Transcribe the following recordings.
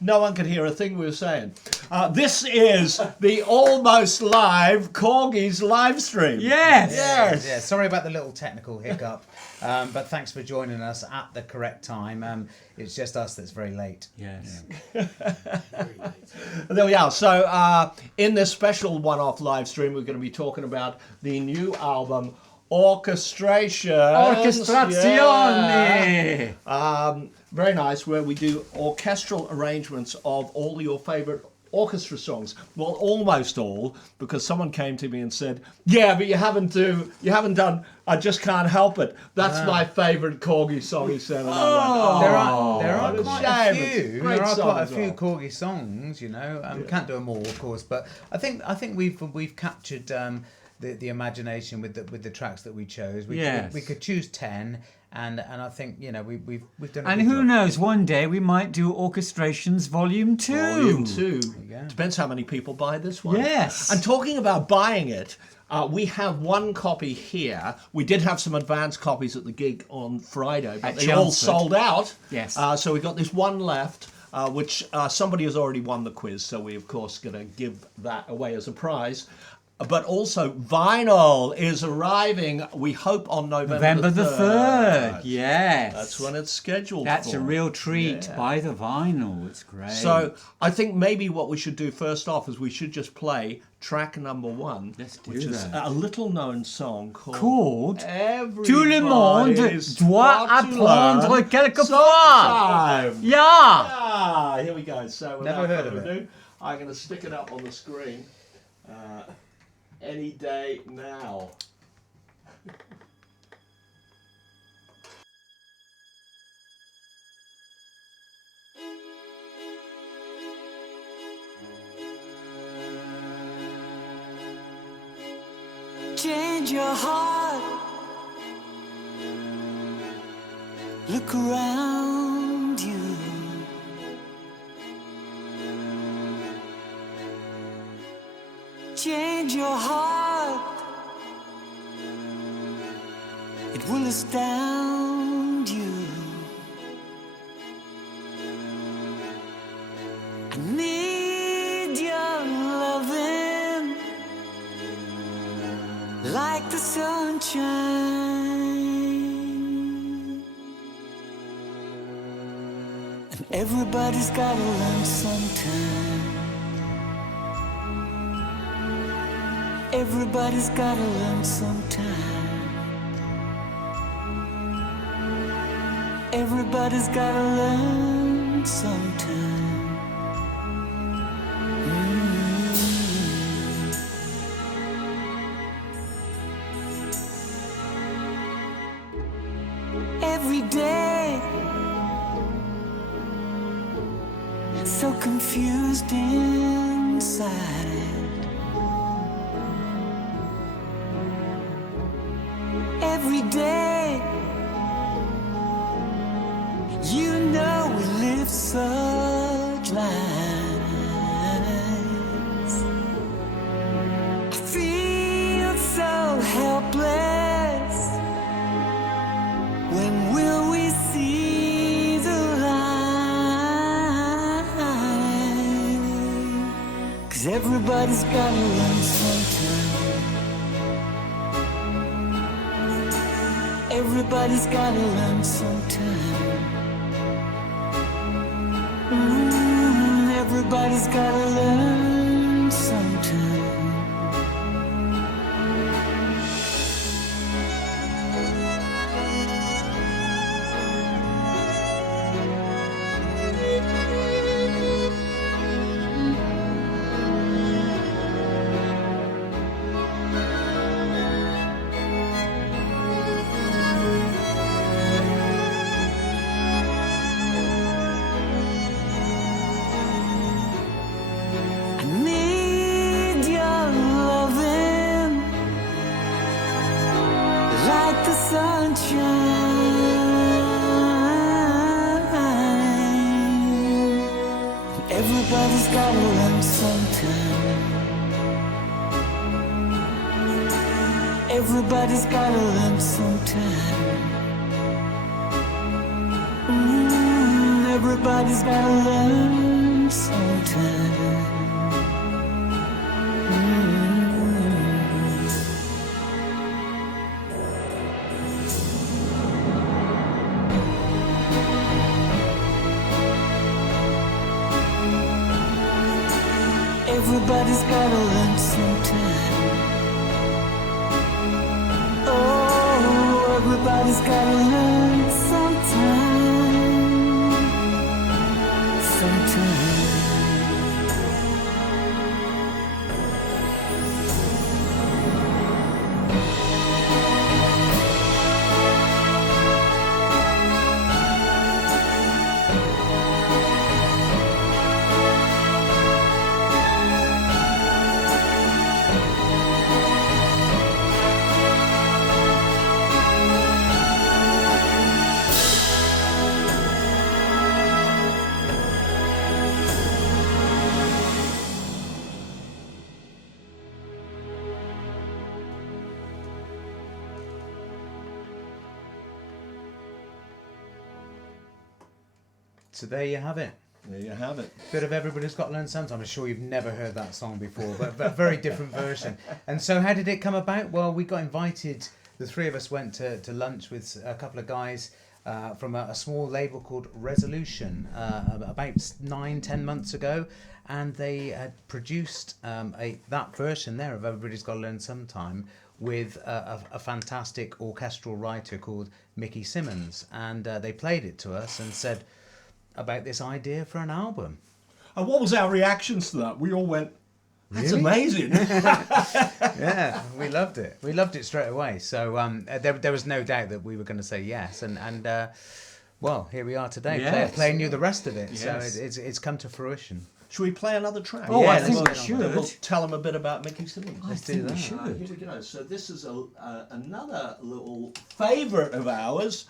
no one could hear a thing we were saying. This is the almost live Korgis Livestream. Yes. Yeah. Sorry about the little technical hiccup, but thanks for joining us at the correct time. It's just us that's very late. Yes. There we are. So in this special one-off live stream, we're going to be talking about the new album, Orchestrations. Orchestrazioni. Very nice, where we do orchestral arrangements of all your favorite orchestra songs. Well, almost all, because someone came to me and said, "Yeah, but you haven't done I Just Can't Help It. That's my favorite Corgi song," he said. And I went, There are what a quite shame. a few. It's a great There are song quite a as few well. Korgi songs, you know. Can't do them all, of course, but I think we've captured the imagination with the tracks that we chose. We could choose 10. And I think, you know, we've done a And good who job. knows, one day we might do Orchestrations Volume 2. Volume 2. go. Depends how many people buy this one. Yes. And talking about buying it, we have one copy here. We did have some advance copies at the gig on Friday, but At they all Chelmsford. sold out. Yes. So we've got this one left, which somebody has already won the quiz, so we, of course, going to give that away as a prize. But also, vinyl is arriving, we hope, on November the 3rd. Yes. That's when it's scheduled That's for. a real treat. Yeah. Buy the vinyl. It's great. So I think maybe what we should do first off is we should just play track number 1, Let's do which is that. a little known song called Tout Everybody's le monde doit got to apprendre learn quelquefois. sometime. Yeah. Ah, here we go. So Never without heard of further ado, I'm going to stick it up on the screen any day now. Change your heart. Look around you. Change your heart. It will astound you. I need your loving like the sunshine. And everybody's gotta learn sometime. Everybody's gotta learn sometime. Everybody's gotta learn sometime. Every day, so confused inside. Every day, you know we live such lives. I feel so helpless. When will we see the light? 'Cause everybody's gotta learn sometime. Everybody's gotta learn sometime. Everybody's gotta learn sometime. I need your loving like the sunshine. Everybody's gotta learn sometime. Everybody's gotta learn sometime. Everybody's gotta learn darling, sometime. Everybody's gotta learn sometime. Oh, everybody's gotta learn sometime. Sometime. So there you have it. There you have it. Bit of Everybody's Got to Learn Sometime. I'm sure you've never heard that song before, but a very different version. And so how did it come about? Well, we got invited, the three of us went to lunch with a couple of guys from a small label called Resolution about 9-10 months ago, and they had produced that version there of Everybody's Got to Learn Sometime with a fantastic orchestral writer called Mickey Simmons, and they played it to us and said about this idea for an album. And what was our reactions to that? We all went, "That's Really? amazing!" Yeah, we loved it. We loved it straight away. So there was no doubt that we were going to say yes, and well, here we are today, Yes. playing you the rest of it. Yes. So it's come to fruition. Should we play another track? Oh, Yeah, I think let's we get on should. We'll tell them a bit about Mickey Simmons. I Let's do think we that. should. Here we go. So this is another little favourite of ours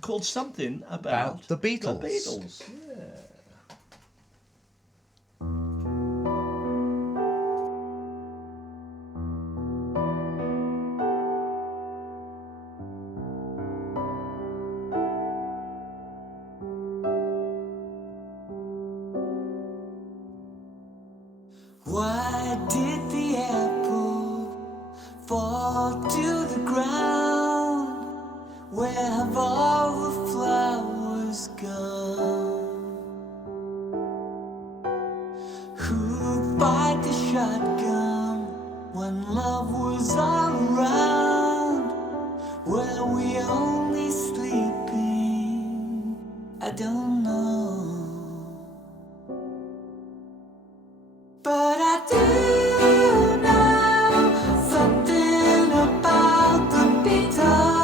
called something about The Beatles. The Beatles. Yeah. Why did the apple fall to the ground? Where have all the flowers gone? Who'd buy the shotgun when love was all around? Were we only sleeping? I don't know. But I do know something about the Beatles.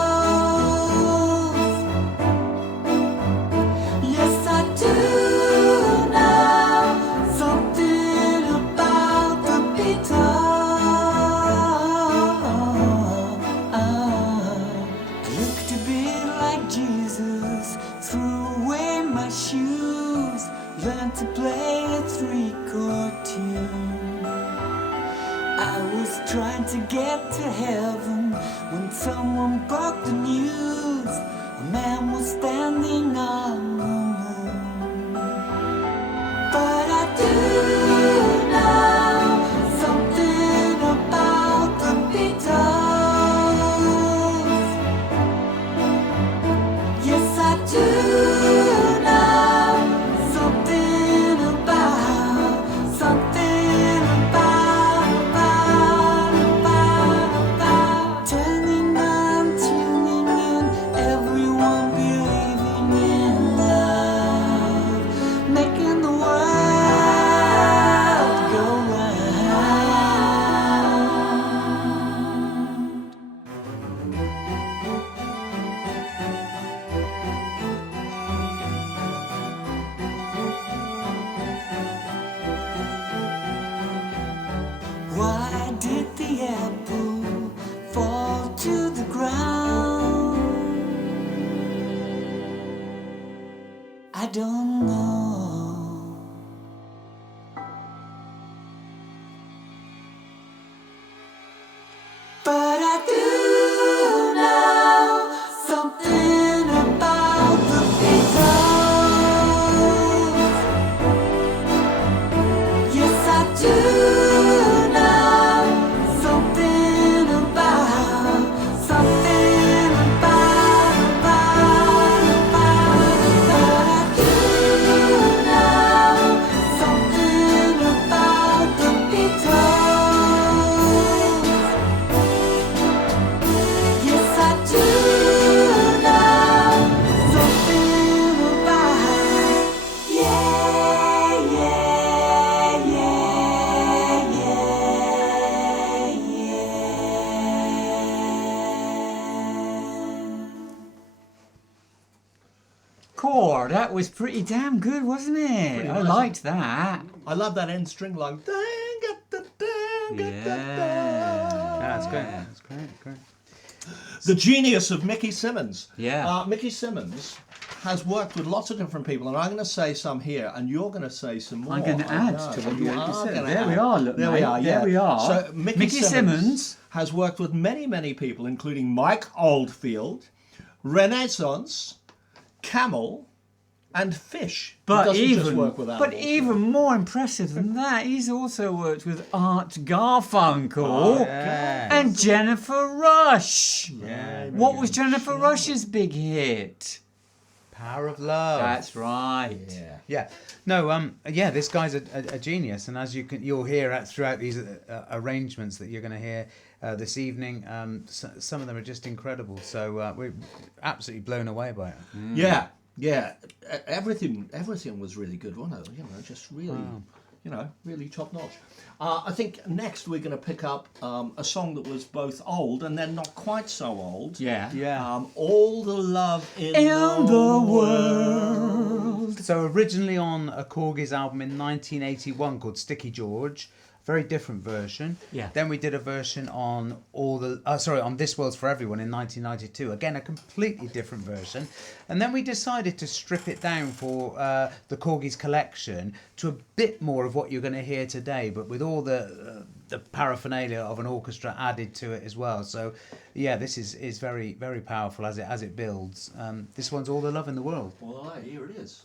Yes, I do know something about the Beatles. I looked a bit like Jesus, threw away my shoes, learned to play a three-chord tune. I was trying to get to heaven when someone broke the news. A man was standing on the moon. But I do know something about the Beatles. Yes, I do know something about turning on, tuning in, everyone believing in love, making the world go round. Why did the apple fall to the ground? I don't know. But I do know something about the Beatles. was pretty damn good, wasn't it? Pretty I nice. liked that. I love that end string line. That's great. That's great. The genius of Mickey Simmons. Yeah. Mickey Simmons has worked with lots of different people, and I'm going to say some here, and you're going to say some more. I'm going to I add know. to what you are said. gonna There add. we are, look, There mate. we are, yeah. There we are. So Mickey Simmons has worked with many, many people, including Mike Oldfield, Renaissance, Camel, and Fish. He But doesn't just even, work with but animals. even more impressive than that, he's also worked with Art Garfunkel Yeah. and Jennifer Rush. Yeah. What was Jennifer Rush's big hit? Power of love. That's right. Yeah. No. Yeah. This guy's a genius, and as you'll hear throughout these arrangements that you're going to hear this evening, some of them are just incredible. So we're absolutely blown away by it. Yeah. Everything was really good, wasn't it? You know, just really, really top notch. I think next we're going to pick up a song that was both old and then not quite so old. Yeah. All the Love in the World. So originally on a Korgis album in 1981 called Sticky George, very different version. Yeah. Then we did a version on on This World's for Everyone in 1992. Again, a completely different version. And then we decided to strip it down for the Korgis collection to a bit more of what you're going to hear today, but with all the paraphernalia of an orchestra added to it as well. So, yeah, this is very, very powerful as it builds. This one's All the Love in the World. Well, here it is.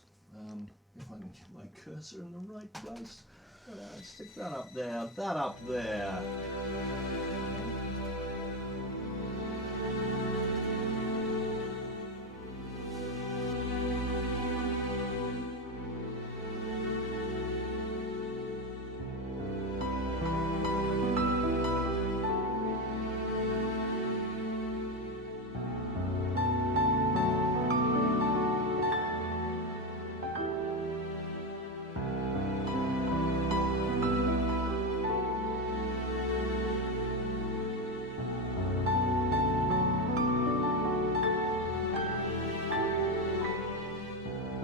If I can get my cursor in the right place. Stick that up there, that up there.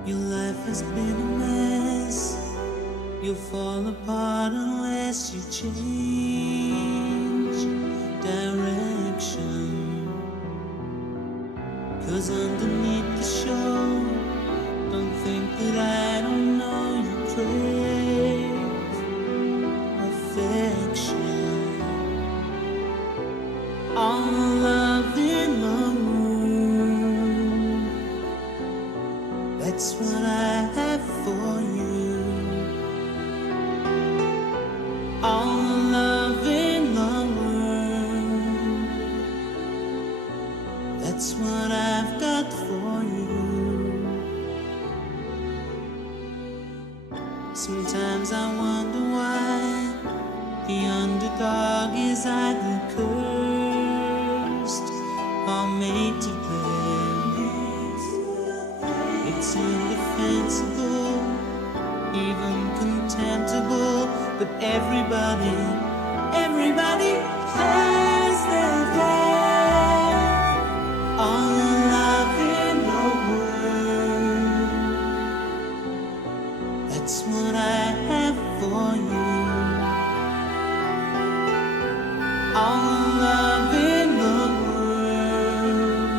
Your life has been a mess. You'll fall apart unless you change direction. 'Cause underneath the show, don't think that I don't know you crave affection. All the love in the room, that's what I have for you. All the love in the world, that's what I've got for you. Sometimes I wonder why the underdog is either cursed or made to play. It's indefensible, even contemptible, but everybody has their day. All the love in the world, that's what I have for you. All the love in the world,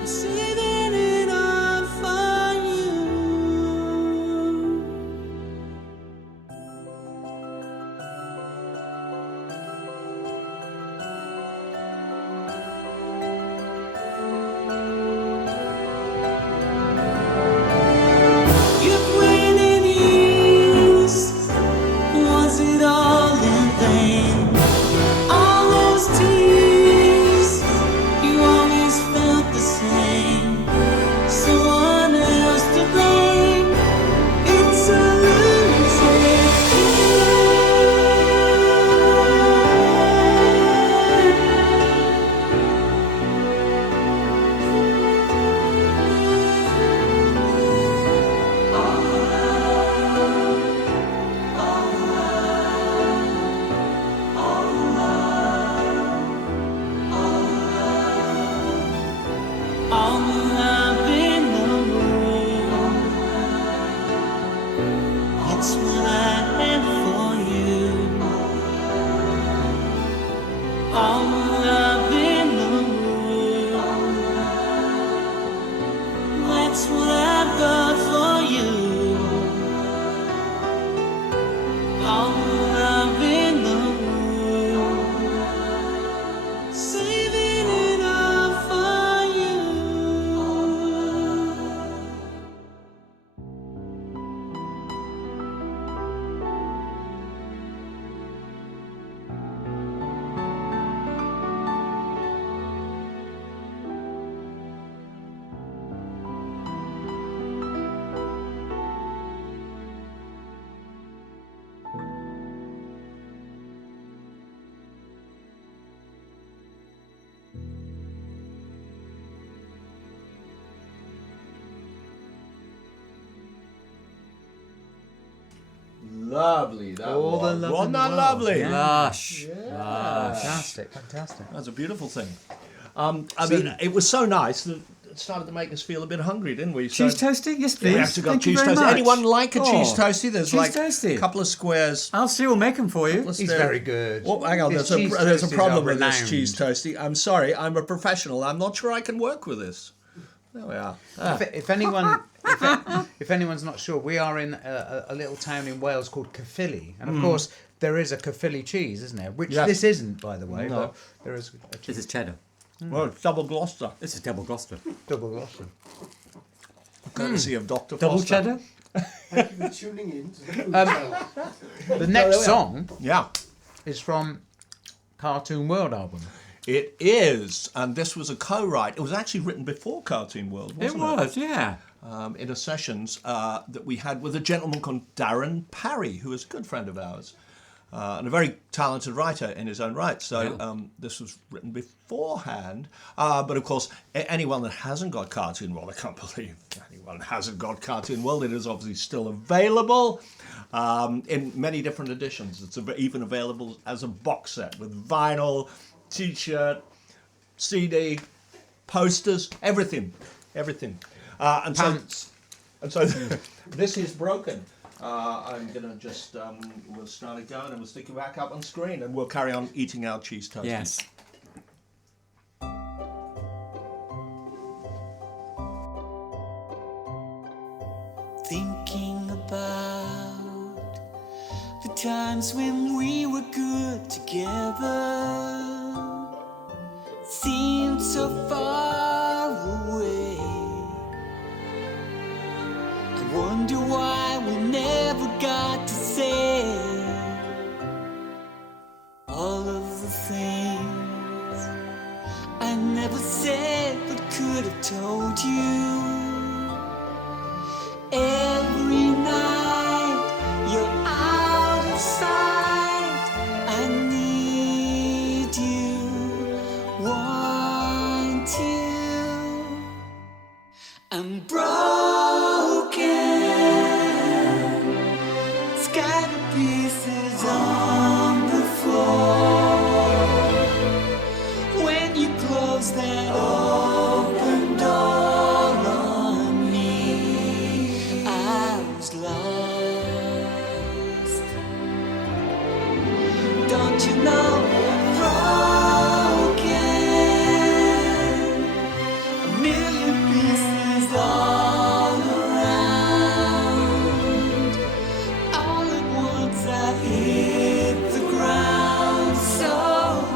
I'm saving it all for you. all love in the world, saving it all for you. Lovely. That All the was. love Wasn't in the that world. lovely? Lush. Fantastic, fantastic. That's a beautiful thing. I mean, it was so nice that it started to make us feel a bit hungry, didn't we? So Cheese toasty? Yes, please. we have to go Thank you cheese very toasty. much. Anyone like a cheese Oh, toasty? There's cheese like toasty. a couple of squares. I'll see. We'll make them for you. He's very good. Well, hang on, His there's cheese a toasties problem are with this renowned. cheese toasty. I'm sorry, I'm a professional. I'm not sure I can work with this. There we are. If anyone's not sure, we are in a little town in Wales called Caerphilly, and of course there is a Caerphilly cheese, isn't there? Which Yes. this isn't, by the way. No. But there is a This cheese. is cheddar. Well, it's double Gloucester, This is double Gloucester. Double Gloucester. courtesy of Dr. Double Foster. cheddar? Thank you for tuning in to the food channel. The next song Yeah, is from Cartoon World album. it is. And this was a co-write. It was actually written before Cartoon World, It wasn't it? was, yeah. In a sessions that we had with a gentleman called Darren Parry, who is a good friend of ours. And a very talented writer in his own right. So this was written beforehand. But of course, anyone that hasn't got Cartoon World, I can't believe anyone hasn't got Cartoon World. It is obviously still available in many different editions. It's even available as a box set with vinyl, T-shirt, CD, posters, everything. And Pants. so this is broken. I'm gonna just we'll start it going and we'll stick it back up on screen and we'll carry on eating our cheese toast. Yes. Thinking about the times when we were good together, seemed so far away. I wonder why we never got to say all of the things I never said but could have told you. Every night you're out of sight. I need you, want you. I'm broken, scattered pieces on the floor. When you close that open door on me, I was lost. Don't you know I'm broken? A million pieces all around. All at once I hit the ground so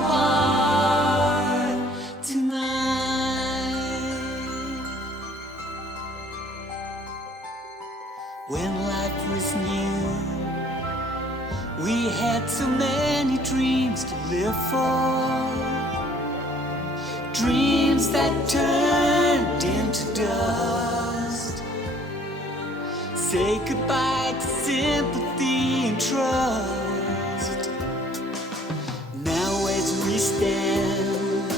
hard tonight. When life was new, we had so many dreams to live for. Dreams that turned into dust. Say goodbye to sympathy and trust. Now as we stand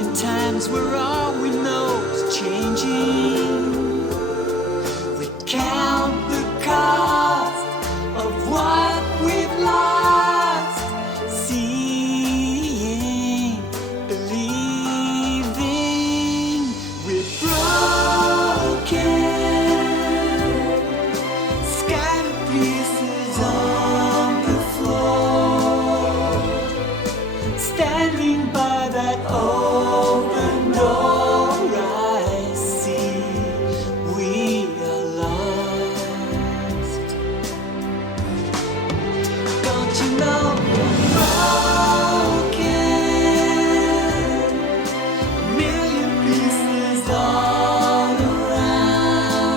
in times where all we know is changing, we count the cost of what we've lost. Seeing, believing, we're broken, scattered pieces on the floor, standing by that open door. I see we are lost. Don't you know you're broken? A million pieces all around.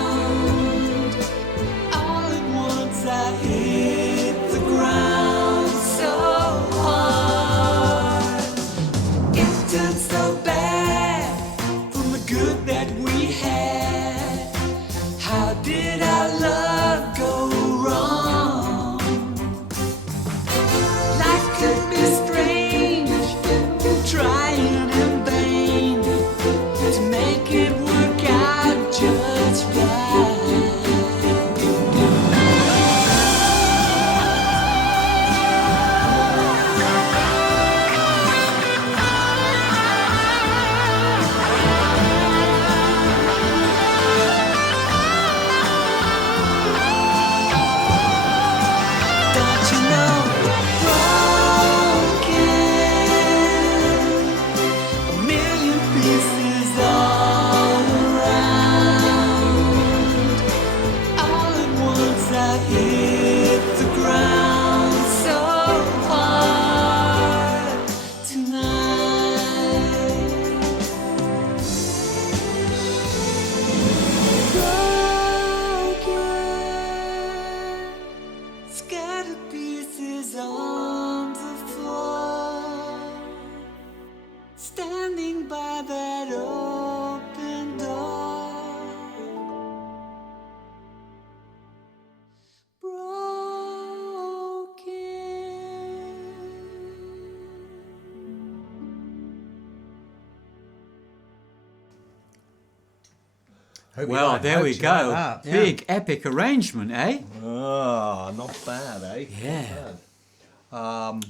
All at once I hit the ground so hard. It turned so bad from the good that we had. How did our love go wrong? Life could be strange, trying in vain to make it work out just right. Don't you know you're broken? A million pieces all around. All at once I hit the ground so hard tonight. Broken, scattered pieces on the floor, standing by that open door. Hope you Well, like- there hope we you go. like that, yeah. Big epic arrangement, eh? Ah, not bad, eh? Yeah. Not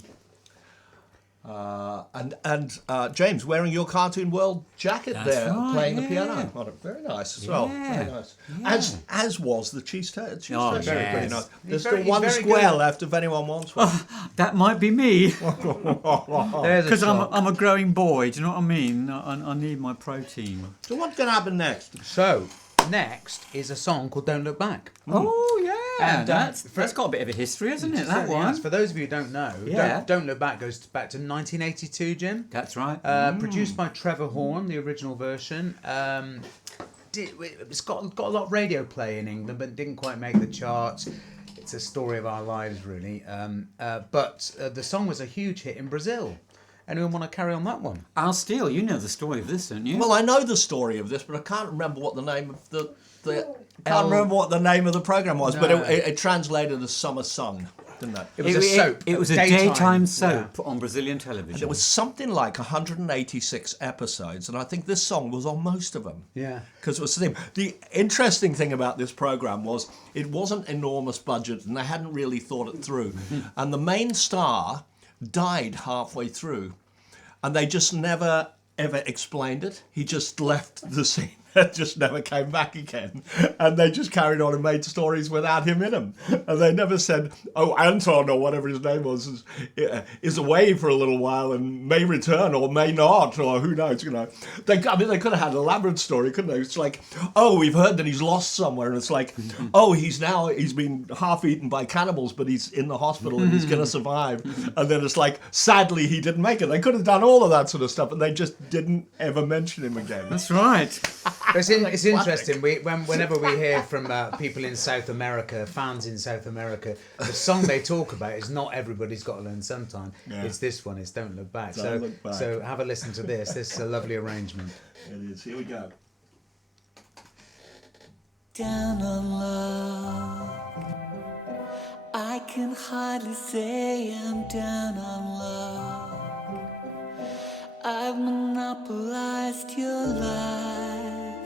bad. James wearing your Cartoon World jacket That's there, right, playing the yeah. piano. Oh, very nice as well. Yeah, Very nice. yeah. As was the cheese toast. Oh, Very yes. pretty nice. There's very- still he's one very square good. left if anyone wants one. That might be me. There's a Because shot. I'm a growing boy, do you know what I mean? I need my protein. So what's going to happen next? So, next is a song called Don't Look Back. Oh, yeah. And, that's got a bit of a history, hasn't it, that Certainly one? has. For those of you who don't know, Yeah. Don't Look Back goes back to 1982, Jim. That's right. Produced by Trevor Horn, the original version. It's got a lot of radio play in England, but didn't quite make the charts. It's a story of our lives, really. But the song was a huge hit in Brazil. Anyone want to carry on that one? Al Steele, you know the story of this, don't you? Well, I know the story of this, but I can't remember what the name of the name of the program was. But No. it translated as Summer Sun, didn't it? It was a soap. It was a daytime soap on Brazilian television. There was something like 186 episodes, and I think this song was on most of them. Yeah. Because it was the thing. The interesting thing about this program was it wasn't enormous budget, and they hadn't really thought it through. And the main star died halfway through, and they just never ever explained it. He just left the scene. Just never came back again, and they just carried on and made stories without him in them. And they never said, "Oh, Anton or whatever his name was is away for a little while and may return or may not, or who knows." You know, they could have had an elaborate story, couldn't they? It's like, "Oh, we've heard that he's lost somewhere," and it's like, "Oh, he's been half eaten by cannibals, but he's in the hospital and he's going to survive." And then it's like, sadly, he didn't make it. They could have done all of that sort of stuff, and they just didn't ever mention him again. That's right. It's interesting. Whenever we hear from people in South America, fans in South America, the song they talk about is not Everybody's Got to Learn Sometime. Yeah. It's this one. It's Don't Look Back. Don't Look Back. So have a listen to this. This is a lovely arrangement. It is. Here we go. Down on luck, I can hardly say I'm down on luck. I've monopolized your life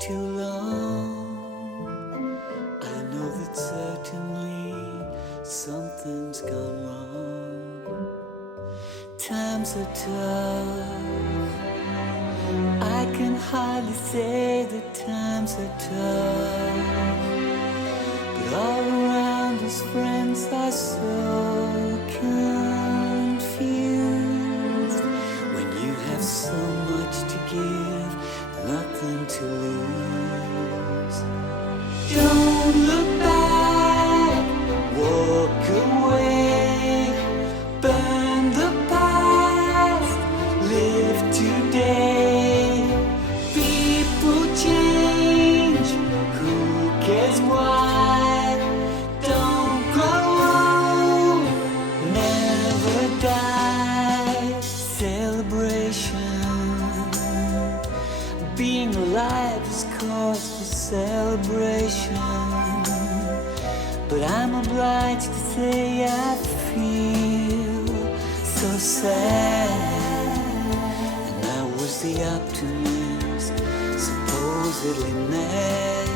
too long. I know that certainly something's gone wrong. Times are tough, I can hardly say that times are tough. But all around us friends are so confused. When you have so much to give, nothing to lose. Don't look back, walk away. obliged to say I feel so sad. And I was the optimist, supposedly mad.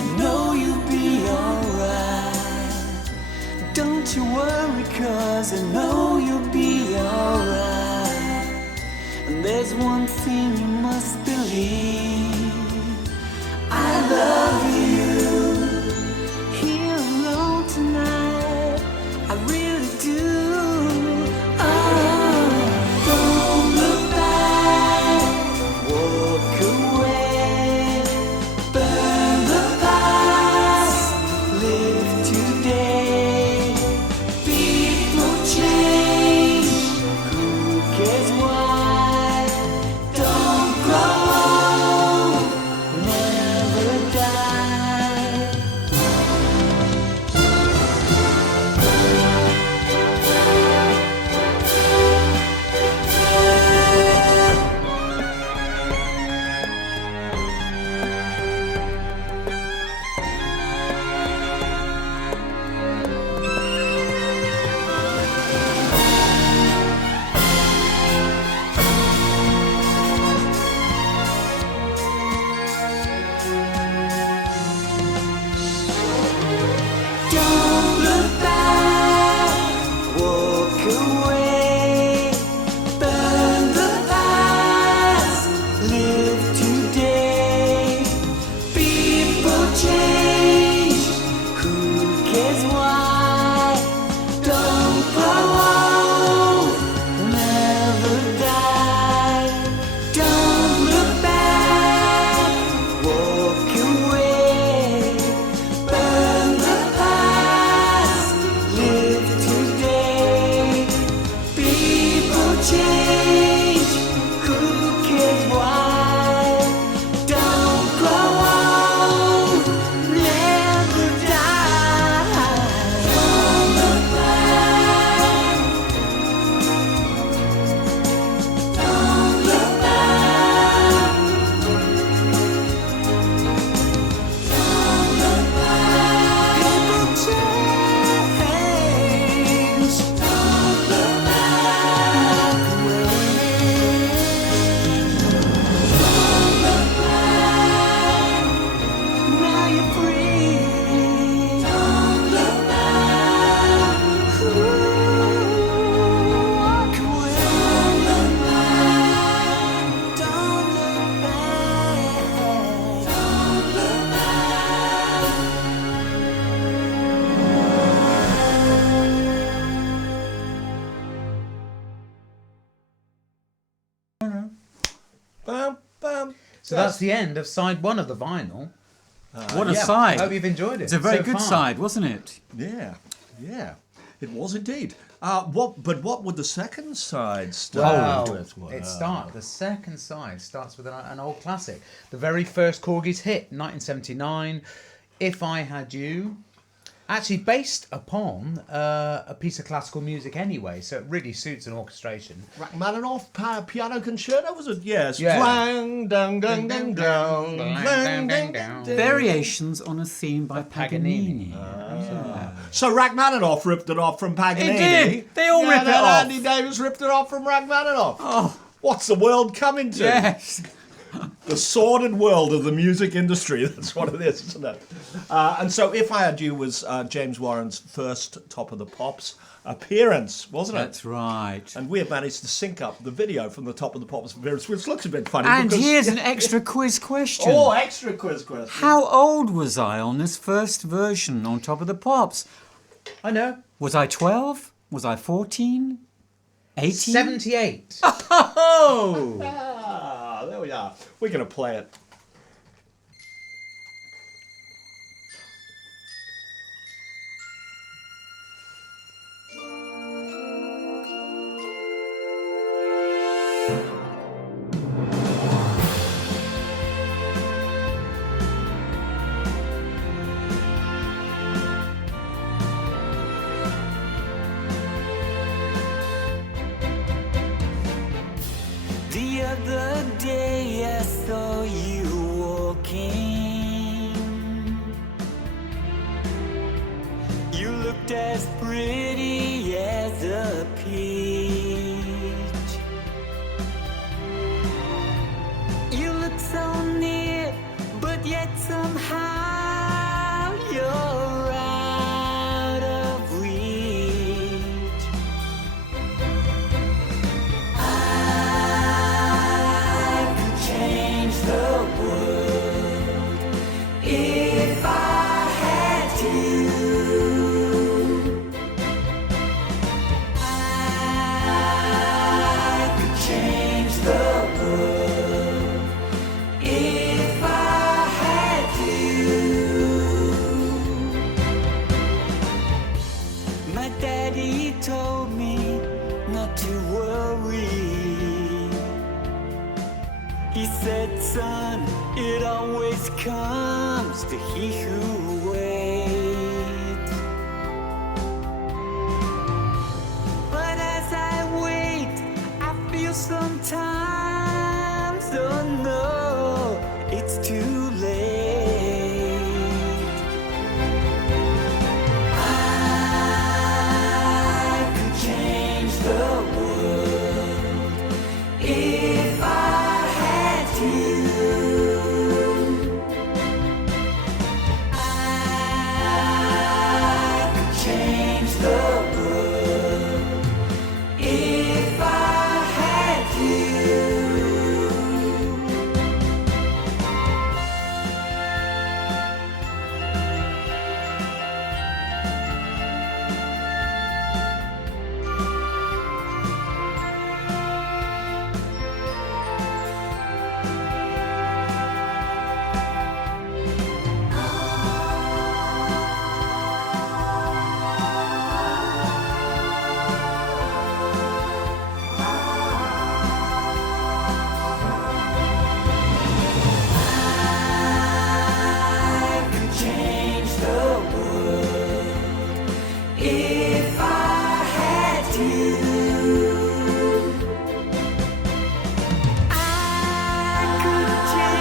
I know you'll be alright. Don't you worry, 'cause I know you'll be alright. And there's one thing you must believe, I love you. Here alone tonight, I really do. Oh, don't look back, walk away, burn the past, live today. People change, who cares why? Don't grow old, never die. Don't look back, walk away, burn the past, live today. People change, who cares why? Don't grow old, never die. Don't look back, walk away, burn the past, live today. People change, who cares why? Don't grow old, never die. Don't look back. Don't look back. Don't look back. People change. Don't look back. Don't look back. Now you're free. Don't look back. Walk away. Don't look back. Don't look back. Don't look back. Bam, bam. So that's the end of side one of the vinyl. What a Yeah, side. Hope you've enjoyed it. It's a very so good far. side, wasn't it? Yeah, yeah. It was indeed. What would the second side start Well, with? the second side starts with an old classic. The very first Korgis hit, 1979, If I Had You. Actually based upon a piece of classical music anyway, so it really suits an orchestration. Rachmaninoff piano concerto, was it? Yes. Yeah. Clang, dang, dang, dang, dang, dang, dang, dang. Variations on a theme by Paganini. So Rachmaninoff ripped it off from Paganini. He did. They all rip it then off. Andy Davis ripped it off from Rachmaninoff. Oh, What's the world coming to? yes. The sordid world of the music industry. That's what it is, isn't it? And so If I Had You was James Warren's first Top of the Pops appearance, wasn't it? That's right. And we have managed to sync up the video from the Top of the Pops appearance, which looks a bit funny. And because, here's an extra quiz question. Oh, extra quiz question. How old was I on this first version on Top of the Pops? I know. Was I 12? Was I 14? 18? 78. Oh! Ah, there we are. We're going to play it. The other day I saw you walking looked as pretty as a peach. You look so near, but yet somehow you're out of reach. I could change the world if I had to. I could change the world if I had to. My daddy told me not to worry. He said, son, it always comes to he who waits. But as I wait, I feel sometimes, oh no, it's too late. I could change the world if I had to. I could change the world if I had to. I could change the world if I had to. I could change the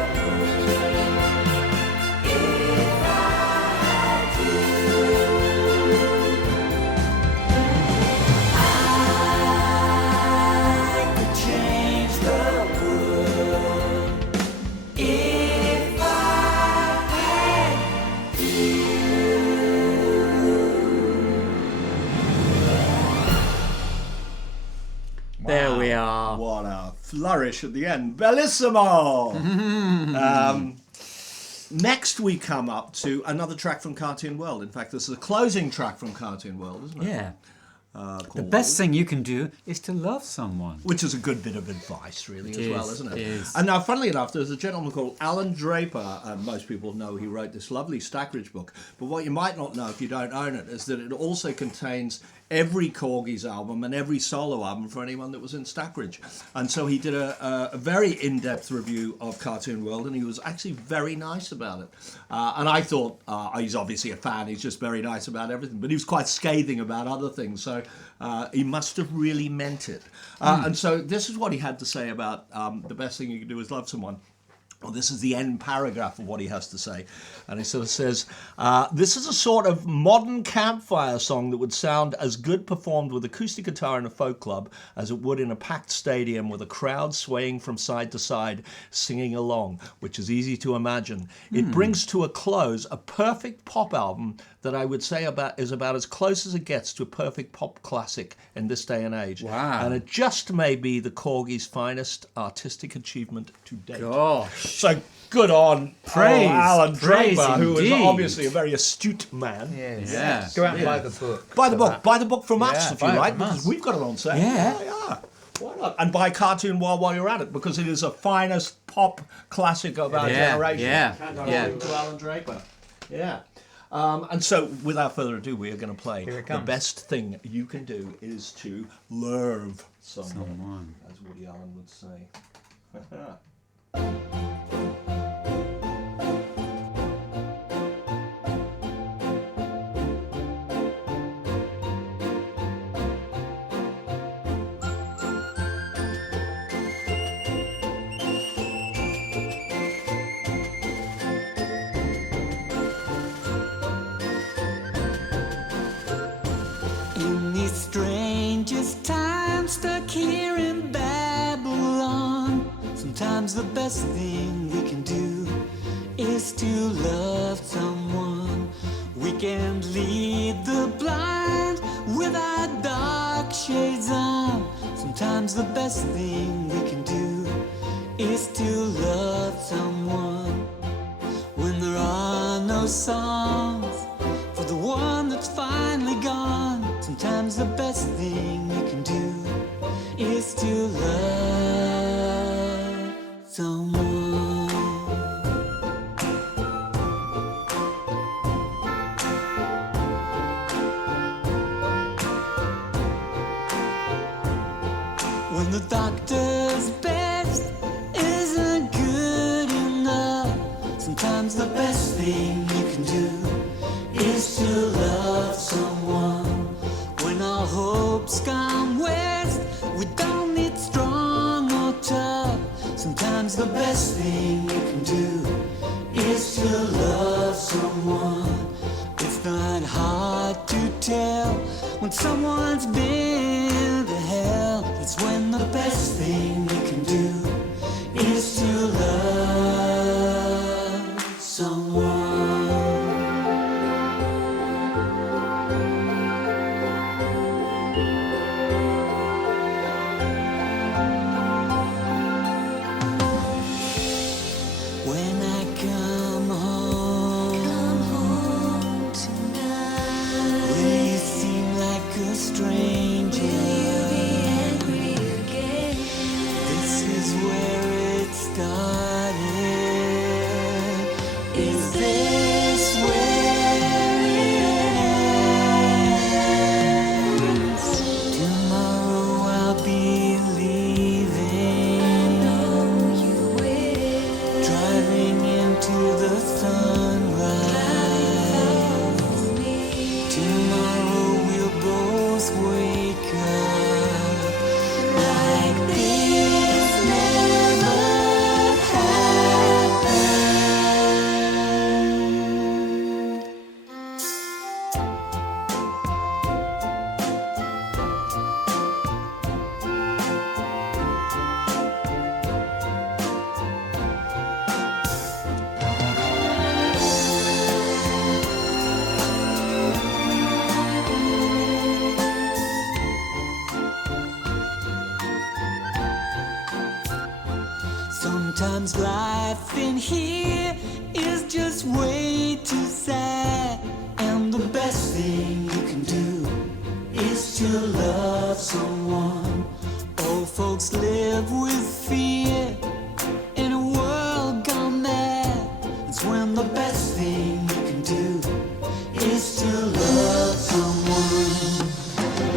world if I had to. I could change the world if I had to. There we are. What a flourish at the end. Bellissimo! Next we come up to another track from Cartoon World. In fact, this is a closing track from Cartoon World, isn't it? Yeah. The Called- best thing you can do is to love someone. Which is a good bit of advice, really, It as well, is, isn't it? it is. And now, funnily enough, there's a gentleman called Alan Draper, and most people know he wrote this lovely Stackridge book. But what you might not know if you don't own it is that it also contains every Korgis album and every solo album for anyone that was in Stackridge. And so he did a very in-depth review of Cartoon World, and he was actually very nice about it. And I thought, he's obviously a fan, he's just very nice about everything, but he was quite scathing about other things, so he must have really meant it. And so this is what he had to say about the best thing you can do is love someone. Well, this is the end paragraph of what he has to say. And he sort of says, this is a sort of modern campfire song that would sound as good performed with acoustic guitar in a folk club as it would in a packed stadium with a crowd swaying from side to side, singing along, which is easy to imagine. It brings to a close a perfect pop album that I would say is about as close as it gets to a perfect pop classic in this day and age. Wow. And it just may be the Korgis' finest artistic achievement to date. Gosh. So good on Praise, Alan praise Draper, who is indeed. obviously a very astute man. Yes. Yeah. Go out and buy the book. Buy the for book. that. Buy the book from us Yeah, if you buy it like, from because us. we've got it on sale. Yeah. Yeah. Why not? And buy Cartoon World while you're at it, because it is a finest pop classic of our Yeah, generation. yeah, Can't go yeah. wrong to Alan Draper. Yeah. And so, without further ado, we are going to play. Here it The comes. best thing you can do is to love someone, as Woody Allen would say. In these strangest times, stuck here in Babylon, sometimes the best thing we can do is to love someone. We can lead the blind with our dark shades on. Sometimes the best thing we can do is to love someone. When there are no songs for the one that's finally gone, sometimes the best thing you can do is to love someone. When the doctor's best isn't good enough, sometimes the best thing you can do is to love someone. When our hopes come west, we don't need strong or tough. Sometimes the best thing you can do is to love someone. It's not hard to tell when someone's been to hell. It's when the best thing you can do is to love someone. When I come home tonight, will you seem like a stranger? Will you be angry again? This is where it started. Is this where it ends? Tomorrow I'll be leaving. I know you will. Driving into the sunrise. Tomorrow we'll both wake up like this never happened. Sometimes life in here is just way too sad, and the best thing you can do is to love someone. Old folks live with fear in a world gone mad. It's when the best thing you can do is to love someone.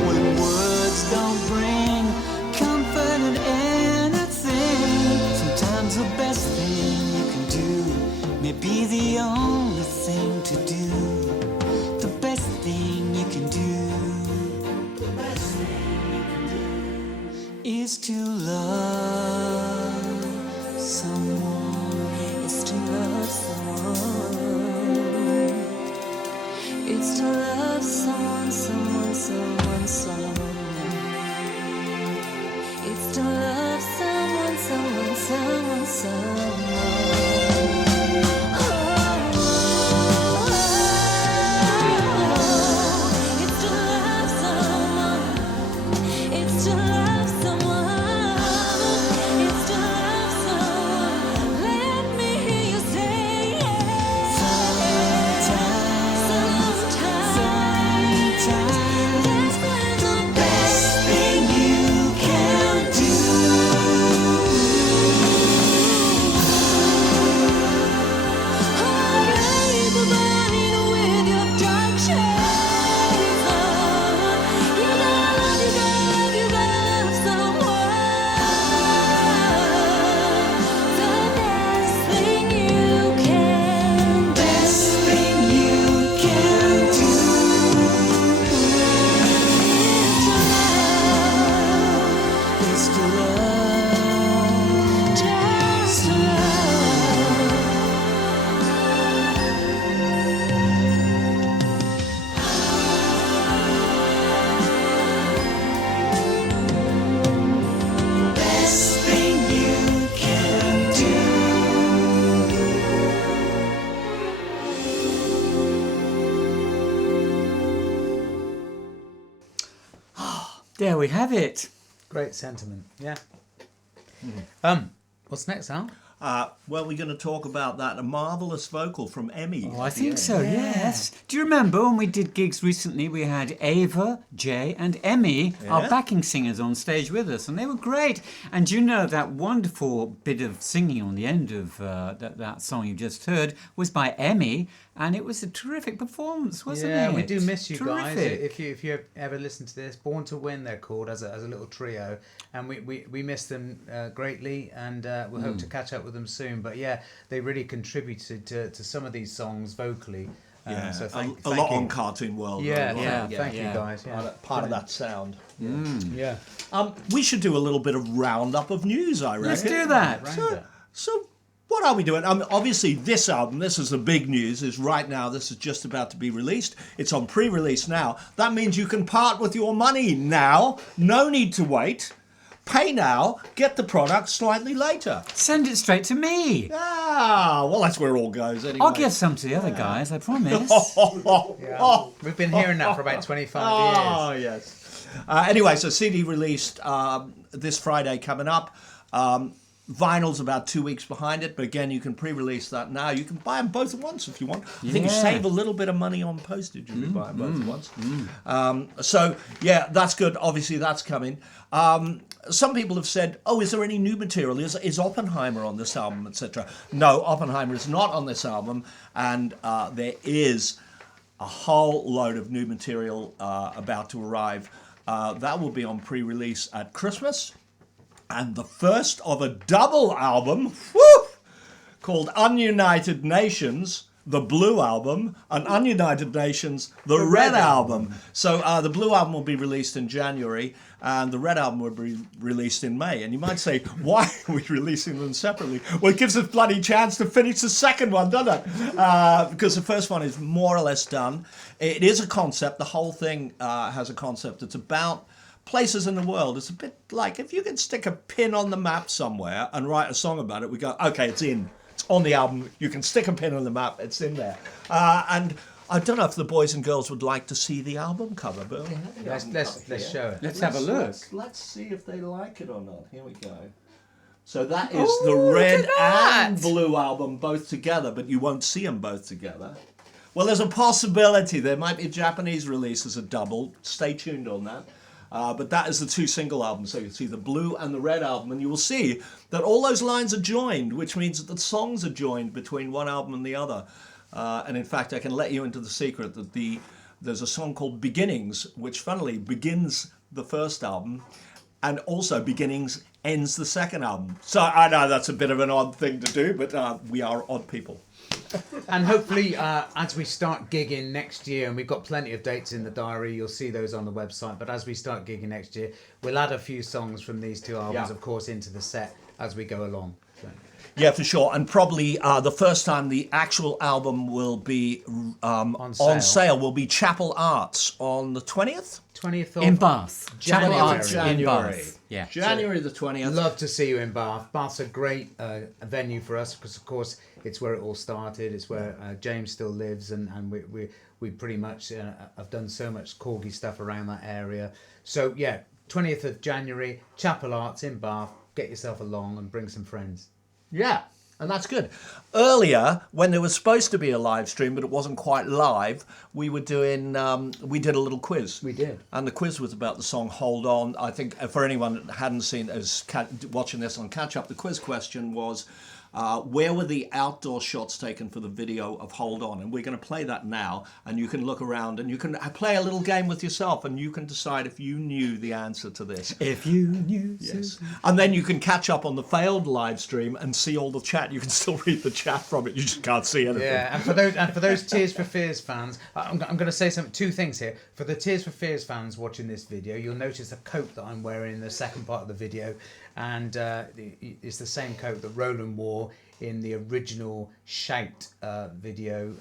When words don't bring comfort in anything, sometimes the best thing you can do may be the only thing to do. The best thing you can do, the best thing you can do is to love someone. It's to love someone. It's to love someone, someone, someone, someone. It's to love someone, someone, someone, someone. Oh, it's to love someone. It's to love someone. It's to love someone. Let me hear you say it. Sometimes. That's when the best thing you can do. Oh, There we have it. Great sentiment. Yeah. What's next, Al? Well, we're going to talk about that marvellous vocal from Emmy. Oh, I think so, yes. Do you remember when we did gigs recently, we had Ava, Jay and Emmy, our backing singers, on stage with us, and they were great. And you know that wonderful bit of singing on the end of that song you just heard was by Emmy, and it was a terrific performance, wasn't it? Yeah, we do miss you guys. Terrific. If you ever listen to this, Born to Win they're called, as a little trio, and we miss them greatly, and we'll hope to catch up with them soon. But yeah, they really contributed to some of these songs vocally. So thank a lot you. on Cartoon World. Yeah, right? thank you guys. Yeah. Part of that sound. Yeah. We should do a little bit of roundup of news, I reckon. Let's do that. So what are we doing? Obviously, this album, this is the big news, is right now, this is just about to be released. It's on pre-release now. That means you can part with your money now. No need to wait. Pay now, get the product slightly later. Send it straight to me. Well, that's where it all goes anyway. I'll give some to the other guys, I promise. We've been hearing that for about 25 Oh, years. yes. Anyway, so CD released this Friday coming up. Vinyl's about 2 weeks behind it, but again, you can pre-release that now. You can buy them both at once if you want. I think you save a little bit of money on postage if you buy them both at once. So, yeah, that's good. Obviously, that's coming. Some people have said, is there any new material? Is Oppenheimer on this album, etc.? No, Oppenheimer is not on this album, and there is a whole load of new material about to arrive. That will be on pre-release at Christmas. And the first of a double album, called Ununited Nations, the Blue Album, and Ununited Nations, the Red Album. So the Blue Album will be released in January, and the Red Album will be released in May. And you might say, why are we releasing them separately? Well, it gives us bloody chance to finish the second one, doesn't it? Because the first one is more or less done. It is a concept. The whole thing has a concept. It's about places in the world. It's a bit like if you could stick a pin on the map somewhere and write a song about it, we go, okay, it's in. It's on the album. You can stick a pin on the map. It's in there. And I don't know if the boys and girls would like to see the album cover, but Let's show it. Let's have a look. Let's see if they like it or not. Here we go. So that is the Red and Blue album both together, but you won't see them both together. Well, there's a possibility there might be a Japanese release as a double. Stay tuned on that. But that is the two single albums. So you see the Blue and the Red album, and you will see that all those lines are joined, which means that the songs are joined between one album and the other. And in fact, I can let you into the secret that there's a song called Beginnings, which funnily begins the first album, and also Beginnings ends the second album. So I know that's a bit of an odd thing to do, but we are odd people. And hopefully, as we start gigging next year, and we've got plenty of dates in the diary, you'll see those on the website. But as we start gigging next year, we'll add a few songs from these two albums, of course, into the set as we go along. So. Yeah, for sure. And probably the first time the actual album will be on sale will be Chapel Arts on the 20th? 20th of In Bath. January. Chapel Arts in January. Bath. Yeah. January the 20th. Love to see you in Bath. Bath's a great venue for us because, of course, it's where it all started. It's where James still lives, and we pretty much have done so much Korgi stuff around that area. So, yeah, 20th of January, Chapel Arts in Bath. Get yourself along and bring some friends. Yeah, and that's good. Earlier, when there was supposed to be a live stream, but it wasn't quite live, we were doing, we did a little quiz. We did. And the quiz was about the song Hold On. I think for anyone that hadn't seen, watching this on Catch Up, the quiz question was, where were the outdoor shots taken for the video of Hold On? And we're going to play that now, and you can look around and you can play a little game with yourself, and you can decide if you knew the answer to this. If you knew. Yes. And then you can catch up on the failed live stream and see all the chat. You can still read the chat from it. You just can't see anything. Yeah, and for those Tears for Fears fans, I'm going to say two things here. For the Tears for Fears fans watching this video, you'll notice a coat that I'm wearing in the second part of the video, and it's the same coat that Roland wore in the original Shout video,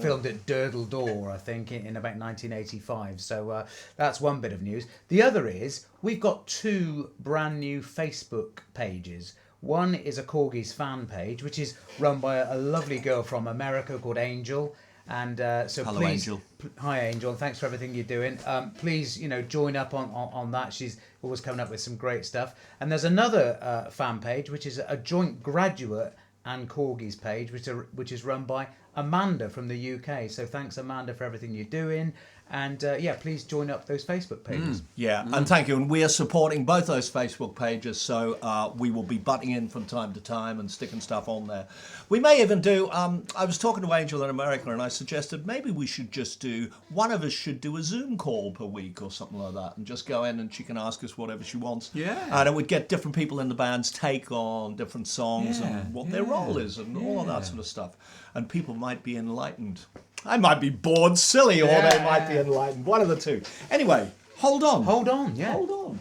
filmed at Durdle Door, I think, in about 1985. So that's one bit of news. The other is we've got two brand new Facebook pages. One is a Korgis fan page, which is run by a lovely girl from America called Angel, And so Hello, please, Angel. Hi, Angel, and thanks for everything you're doing. Please, join up on that. She's always coming up with some great stuff. And there's another fan page, which is a joint graduate and Korgis page, which is run by Amanda from the UK. So thanks, Amanda, for everything you're doing. And please join up those Facebook pages. Yeah, and thank you. And we are supporting both those Facebook pages, so we will be butting in from time to time and sticking stuff on there. We may even do, I was talking to Angel in America, and I suggested maybe we should just do, one of us should do a Zoom call per week or something like that, and just go in and she can ask us whatever she wants. Yeah. And it would get different people in the band's take on different songs and what their role is and all of that sort of stuff. And people might be enlightened. I might be bored silly, or they might be enlightened. One of the two. Anyway, hold on. Hold on, yeah. Hold on.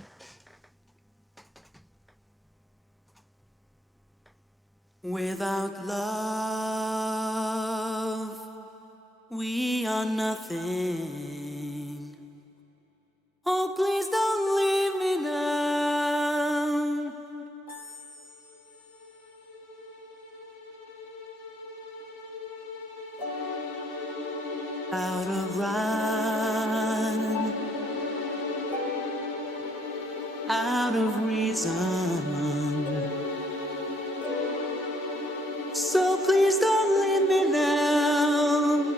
Without love, we are nothing. Oh, please don't leave me now. Out of rhyme, out of reason. So please don't leave me now.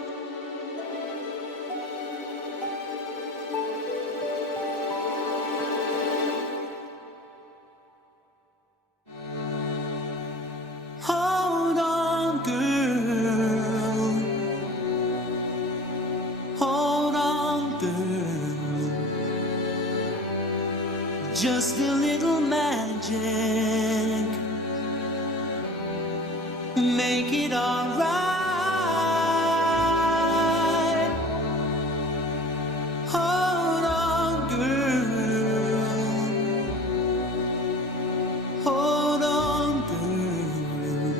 Hold on, girl. Hold on, girl. Just a little magic. Make it alright. Hold on, girl. Hold on, girl.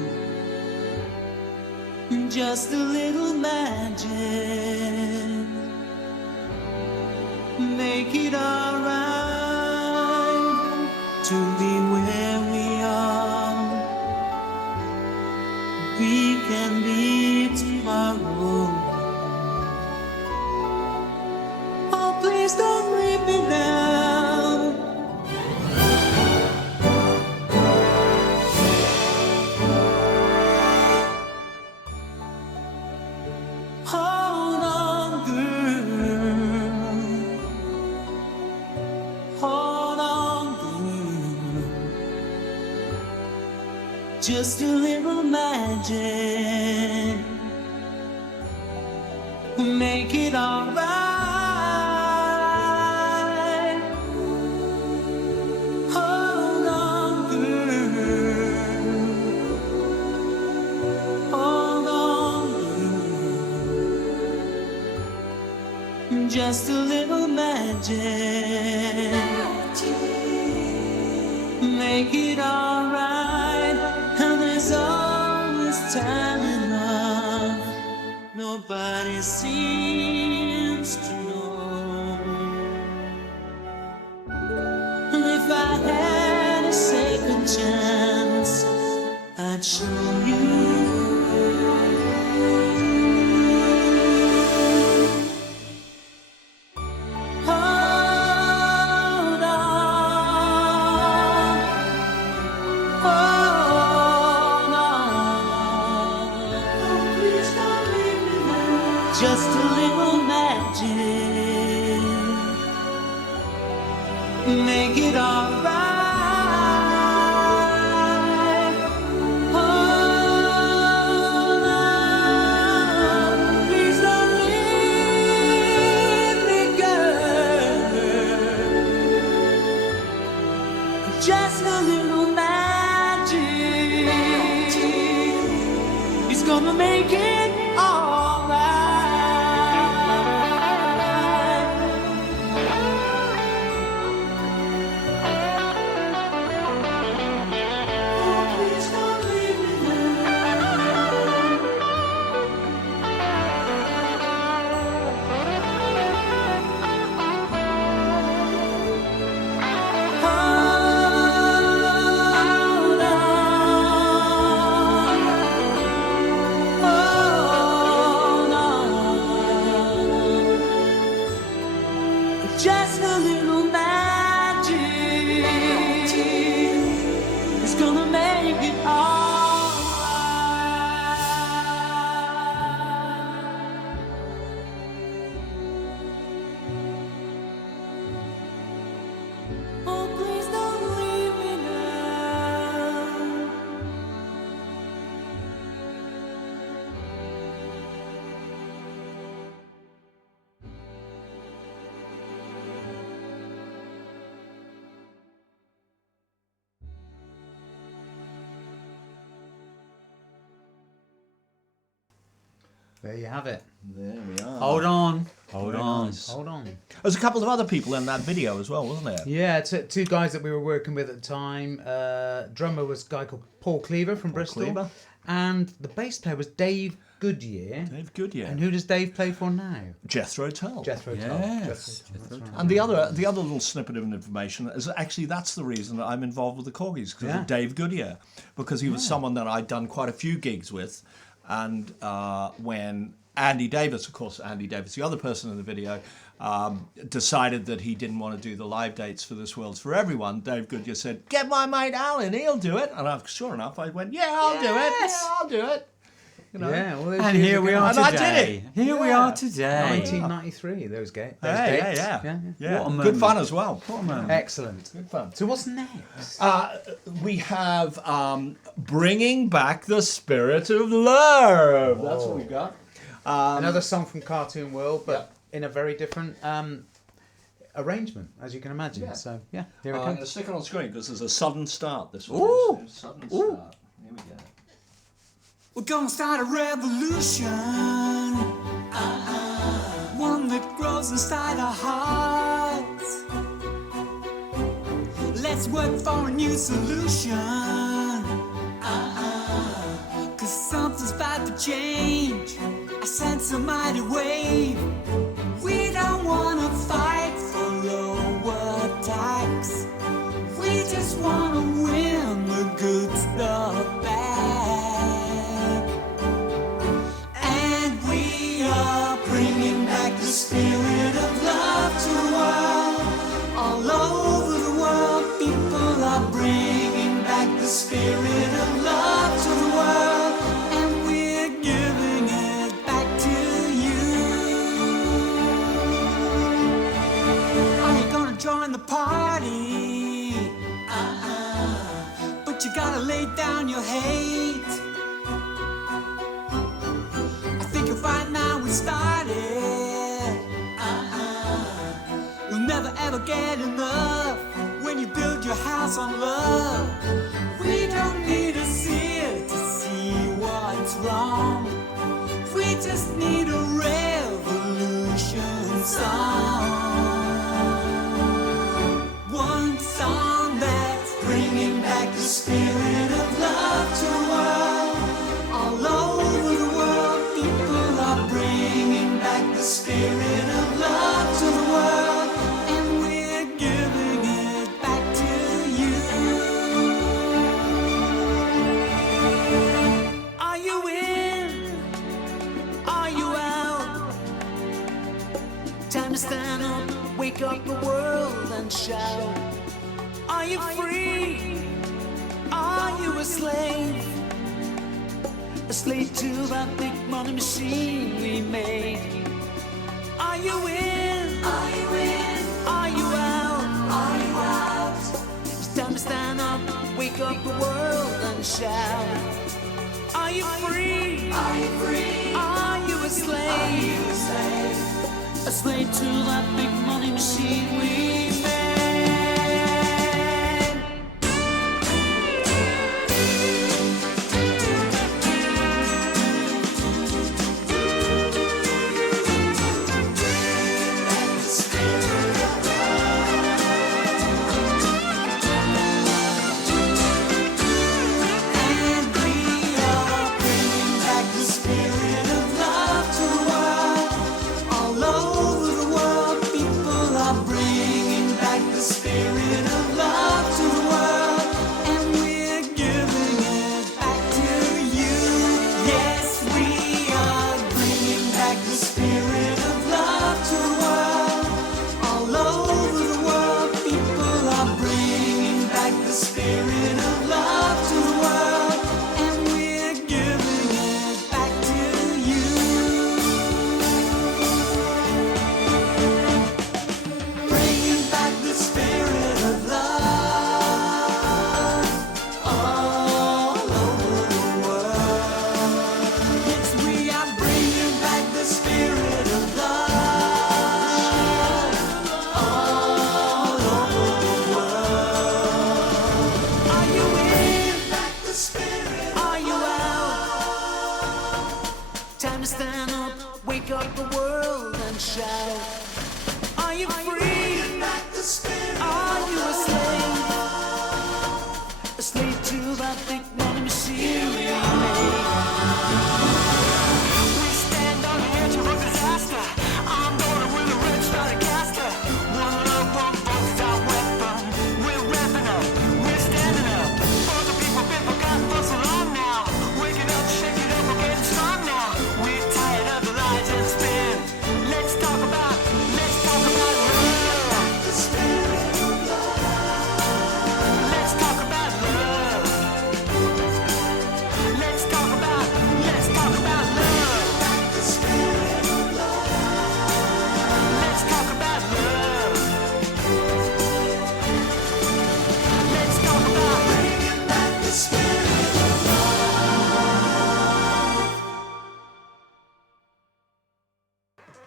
Just a little magic. Make it alright to be where we are. We can be tomorrow. Oh, please don't leave me now. Hold on, girl. Hold on, girl. Just a little magic. Make it alright. Hold on, girl. Hold on, girl. Just a little magic. Make it alright. And there's always time enough. Nobody seems to know. And if I had a second chance, I'd show you. Hold on. Hold on. Please don't leave me now. Just a little magic. Make it alright. Hold on. Please don't leave me, girl. Just a little magic is gonna make it alright. Oh, please don't leave me now. Hold on. make it alright. Oh, please don't leave me now. There you have it. There we are. Hold on. Hold Very on. nice. Hold on. There's a couple of other people in that video as well, wasn't there? Yeah, two guys that we were working with at the time. Drummer was a guy called Paul Cleaver from Bristol. Cleaver. And the bass player was Dave Goodyear. Dave Goodyear. And who does Dave play for now? Jethro Tull. Jethro Tull. Yes. Jethro Tull, that's right. And the other little snippet of information is actually that's the reason that I'm involved with the Korgis, because Yeah. of Dave Goodyear, because he was someone that I'd done quite a few gigs with, and when Andy Davis, of course, Andy Davis, the other person in the video, decided that he didn't want to do the live dates for This World's for Everyone, Dave Goodyear said, "Get my mate Alan, he'll do it." And sure enough, I went, "Yeah, I'll do it. Yeah, I'll do it." You know? Yeah, well, those And years here we ago. are And I today. did it. Here we Yeah. are today. 1993, those dates. Yeah. What a Good moment. fun as well. What a moment. Excellent. Good fun. So what's next? We have Bringing Back the Spirit of Love. That's what we got. Another song from Cartoon World, but in a very different arrangement, as you can imagine. Yeah. So, yeah, here it I'm going to comes. stick it on screen because there's a sudden start. This one. Ooh. Is. Sudden start. Here we go. We're gonna start a revolution, one that grows inside our hearts. Let's work for a new solution, 'cause something's about to change. I sense a mighty wave. We don't wanna fight for lower tax. We just wanna win the good stuff back. And we are bringing back the spirit of love to the world. All over the world, people are bringing back the spirit of love to the world. And we're giving it back to you. Are you gonna join the party? But you gotta lay down your hate. I think you'll find now we started. You'll never ever get enough when you build your house on love. We don't need to see it to see what's wrong. We just need a revolution song. One song that's bringing back the spirit of love to the world. All over the world, people are bringing back the spirit of love to the world. And we're giving it back to you. Are you in? Are you out? Time to stand up, wake up the world and shout. Are you free? Are you a slave? A slave to that big money machine we made. Are you in? Are you in? Are you out? Are you out? It's time to stand up, wake up the world and shout. Are you free? Are you free? Are you a slave? Are you a slave? A slave to that big money machine we made. And we are bringing back the spirit of love to the world. All over the world, people are bringing back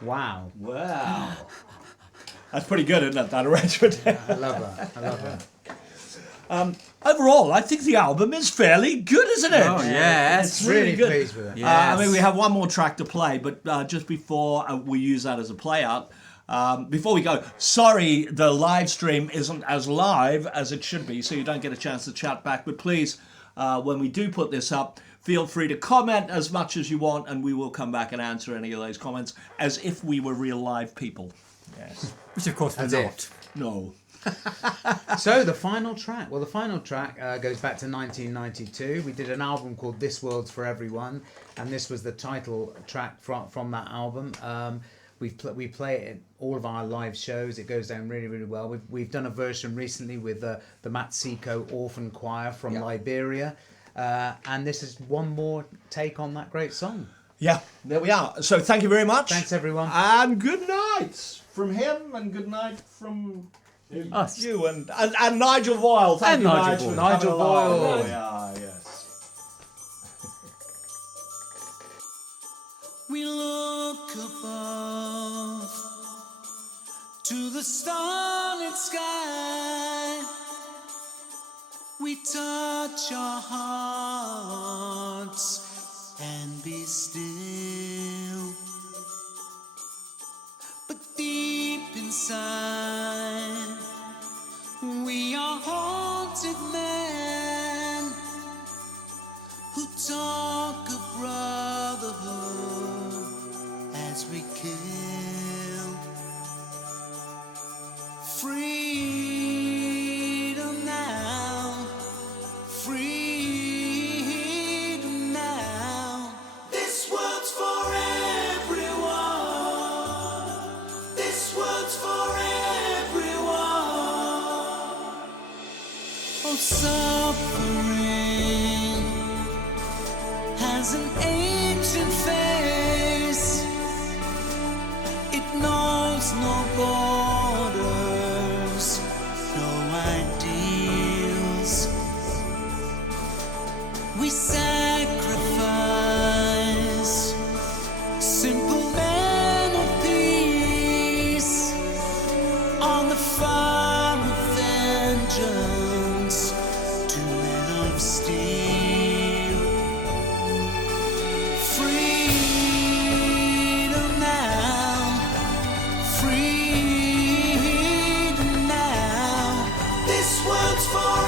Wow. Wow. That's pretty good, isn't it, that arrangement? I love that. I love that. Overall, I think the album is fairly good, isn't it? Oh, yes. It's really good. Pleased with it. Yes. I mean, we have one more track to play, but just before we use that as a play out, before we go, sorry the live stream isn't as live as it should be, so you don't get a chance to chat back, but please, when we do put this up, feel free to comment as much as you want, and we will come back and answer any of those comments as if we were real live people. Yes. Which, of course, we're As not. if. No. So the final track. Well, the final track goes back to 1992. We did an album called This World's for Everyone, and this was the title track from that album. We play it at all of our live shows. It goes down really, really well. We've done a version recently with the Matsiko Orphan Choir from Liberia, and this is one more take on that great song. Yeah, there we are. So thank you very much. Thanks, everyone. And good night from him, and good night from Us. you, and Nigel Boyle. Thank And you, Nigel for Boyle. coming Nigel along. Boyle. There we are, yes. We look above to the starlit sky. We touch our hearts and be still. But deep inside, we are haunted men who talk of brotherhood as we kill. Freedom now, freedom now. This world's for everyone. This world's for everyone. Oh, suffering has an ancient face. It knows no borders, no ideals. We sacrifice simple men of peace on the fire of vengeance to men of steel. Freedom now, freedom now. This world's for